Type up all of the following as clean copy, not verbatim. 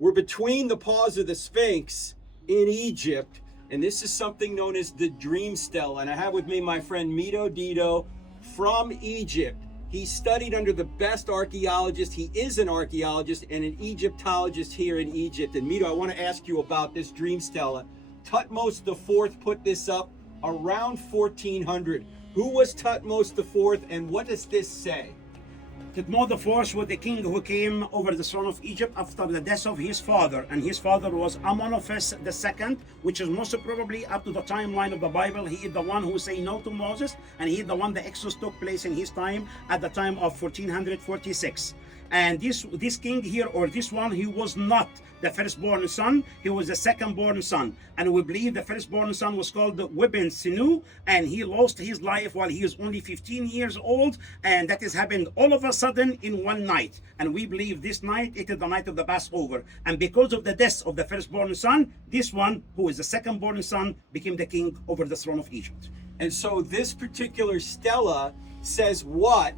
We're between the paws of the Sphinx in Egypt, and this is something known as the dream stele. And I have with me my friend Mido Dido from Egypt. He studied under the best archaeologist. He is an archaeologist and an Egyptologist here in Egypt. And Mido, I want to ask you about this dream stele. Thutmose IV put this up around 1400. Who was Thutmose IV, and what does this say? Thutmose IV was the king who came over the throne of Egypt after the death of his father, and his father was Amenhotep II, which is most probably up to the timeline of the Bible. He is the one who say no to Moses, and he is the one the Exodus took place in his time at the time of 1446. And this king here, or this one, he was not the firstborn son, he was the second-born son. And we believe the firstborn son was called Wibin Sinu, and he lost his life while he was only 15 years old, and that has happened all of a sudden in one night. And we believe this night, it is the night of the Passover. And because of the death of the firstborn son, this one, who is the second-born son, became the king over the throne of Egypt. And so this particular stela says what?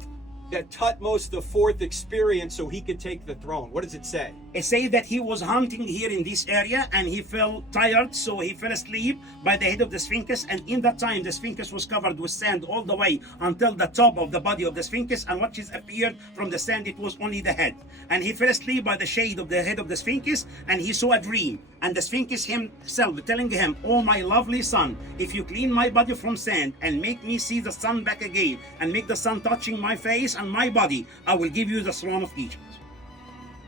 That Thutmose IV experienced so he could take the throne. What does it say? It says that he was hunting here in this area and he felt tired, so he fell asleep by the head of the Sphinx. And in that time, the Sphinx was covered with sand all the way until the top of the body of the Sphinx. And what just appeared from the sand, it was only the head. And he fell asleep by the shade of the head of the Sphinx, and he saw a dream. And the Sphinx himself telling him, "Oh, my lovely son, if you clean my body from sand and make me see the sun back again, and make the sun touching my face and my body, I will give you the throne of Egypt."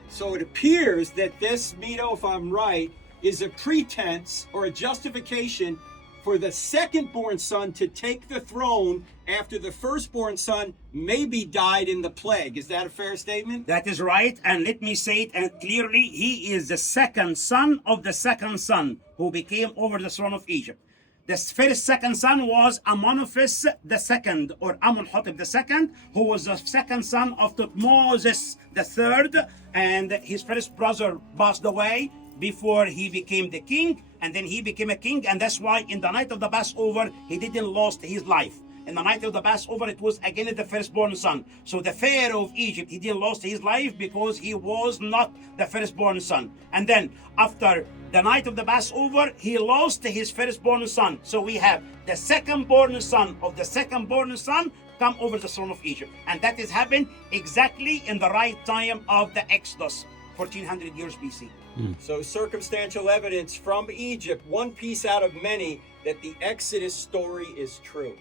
So it appears that this, Mido, if I'm right, is a pretense or a justification for the second-born son to take the throne after the firstborn son maybe died in the plague. Is that a fair statement? That is right, and let me say it and clearly, he is the second son of the second son who became over the throne of Egypt. The second son was Amenhotep II, or Amenhotep II, who was the second son of Thutmose III, and his first brother passed away before he became the king, and then he became a king, and that's why in the night of the Passover, he didn't lose his life. In the night of the Passover, it was again the firstborn son. So the Pharaoh of Egypt, he didn't lose his life because he was not the firstborn son. And then after the night of the Passover, he lost his firstborn son. So we have the second-born son of the second-born son come over the throne of Egypt. And that has happened exactly in the right time of the Exodus, 1400 years BC. So circumstantial evidence from Egypt, one piece out of many, that the Exodus story is true.